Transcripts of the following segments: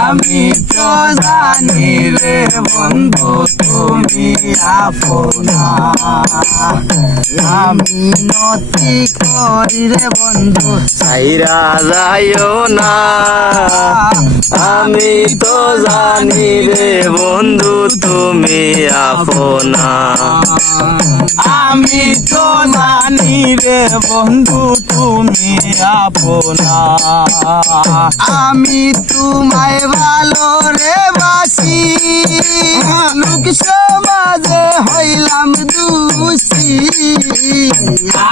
আমি তো জানি রে বন্ধু তুমি আপনা, আমি নতি করি রে বন্ধু সাইরা যাইও না। আমি তো জানি রে বন্ধু তুমি আপনা, আমি তো জানি রে বন্ধু তুমি আপনা। আমি তোমায় ভালো রে বাসি, লোক সমাজে হইলাম দোষী।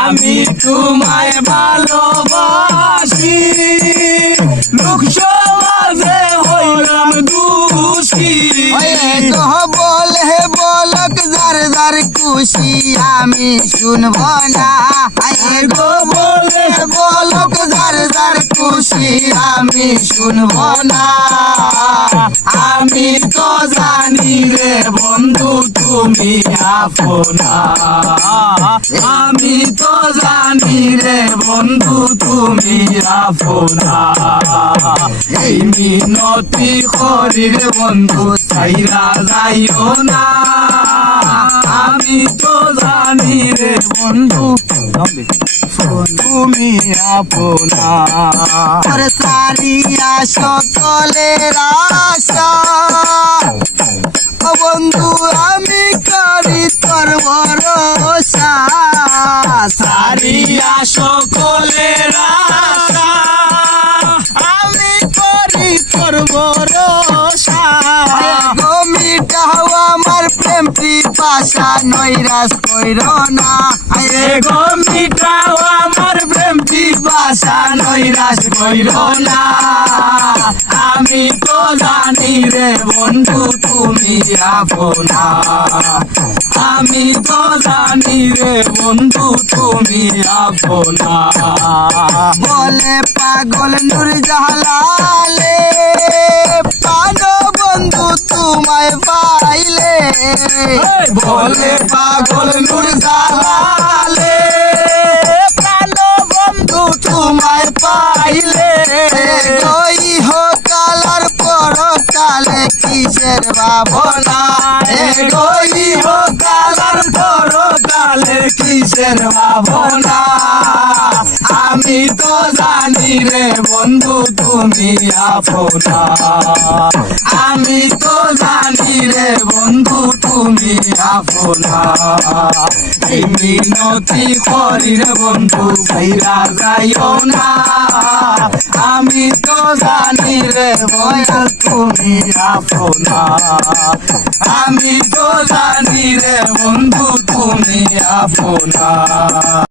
আমি তোমায় ভালোবাসি, লোক সমাজে হইলাম দোষী। বলে বলক যার যার খুশি আমি শুনব না, গো বলে বলক যার যার খুশি আমি শুনব না। আমি তো জানি রে বন্ধু তুমি আপনা, আমি তো জানি রে বন্ধু তুমি আপনা। এই মিনতি করি রে বন্ধু ছাইরা যাইও না। আমি তো জানি রে বন্ধু তুমি আপনা। সারিয়া সকলের আশা বন্ধু আমি করি তোর ভরসা। সারিয়া সকলের আশা আমি করি তোর ভরসা। গো মিটাও আমার প্রেম পিপাসা নৈরাশ কইর না, গো মিটাও আমার প্রেম পিপাসা নৈরাশ কইর না। আমি তো জানি রে বন্ধু তুমি আপনা, আমি তো জানি রে বন্ধু তুমি আপনা। বলে পাগল নূর জালালে পান বন্ধু তোমায় পাইলে, বলে পাগল নূর জালালে প্রাণ বন্ধু তোমায় পাইলে। ইহ কালার পর কালে কিসের ভাবনা, ইহ কালার পর কালে কিসের ভাবনা। আমি তো জানি রে বন্ধু তুমি আপনা, আমি তো জানি রে বন্ধু তুমি আপনা। এই মিনতি করি রে বন্ধু ছাইরা যাইও না। আমি তো জানি রে বন্ধু তুমি আপনা, আমি তো জানি রে বন্ধু তুমি আপনা।